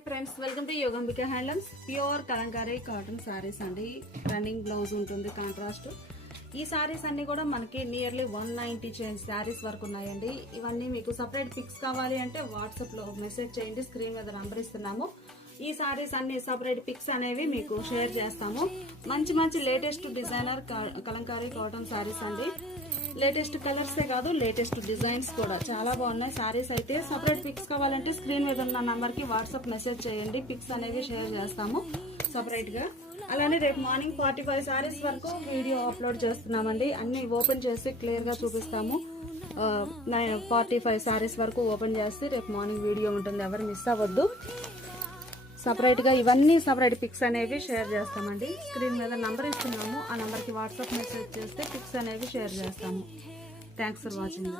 Hi friends, welcome to Yogambika handlooms. Pure Kalamkari cotton saris అండి. Running blouse ఉంటుంది contrast. ఈ శారీస్ అన్ని కూడా మనకి నియర్లీ 190 చేంజ్ శారీస్ వరకు ఉన్నాయండి. ఇవన్నీ మీకు సపరేట్ పిక్స్ కావాలి అంటే వాట్సాప్ లో మెసేజ్ చేయండి. స్క్రీన్ మీద నంబర్ ఇస్తున్నాము. ఈ శారీస్ అన్ని సపరేట్ పిక్స్ అనేవి మీకు షేర్ చేస్తాము. మంచి మంచి latest designer Kalamkari cotton saris అండి. లేటెస్ట్ కలర్సే కాదు, లేటెస్ట్ డిజైన్స్ కూడా చాలా బాగున్నాయి. శారీస్ అయితే సపరేట్ పిక్స్ కావాలంటే స్క్రీన్ మీద ఉన్న నంబర్ కి వాట్సాప్ మెసేజ్ చేయండి. పిక్స్ అనేవి షేర్ చేస్తాము సపరేట్ గా. అలానే రేపు మార్నింగ్ 45 శారీస్ వరకు వీడియో అప్లోడ్ చేస్తున్నామండి. అన్ని ఓపెన్ చేసి క్లియర్ గా చూపిస్తాము. 45 శారీస్ వరకు ఓపెన్ చేసి రేపు మార్నింగ్ వీడియో ఉంటుంది, ఎవరు మిస్ అవ్వద్దు. సపరేట్ గా ఇవన్నీ సపరేట్ పిక్స్ అనేవి షేర్ చేస్తామండి. స్క్రీన్ మీద నంబర్ ఇస్తున్నాము, ఆ నంబర్ కి వాట్సాప్ మెసేజ్ చేస్తే పిక్స్ అనేవి షేర్ చేస్తాము. Thanks for watching.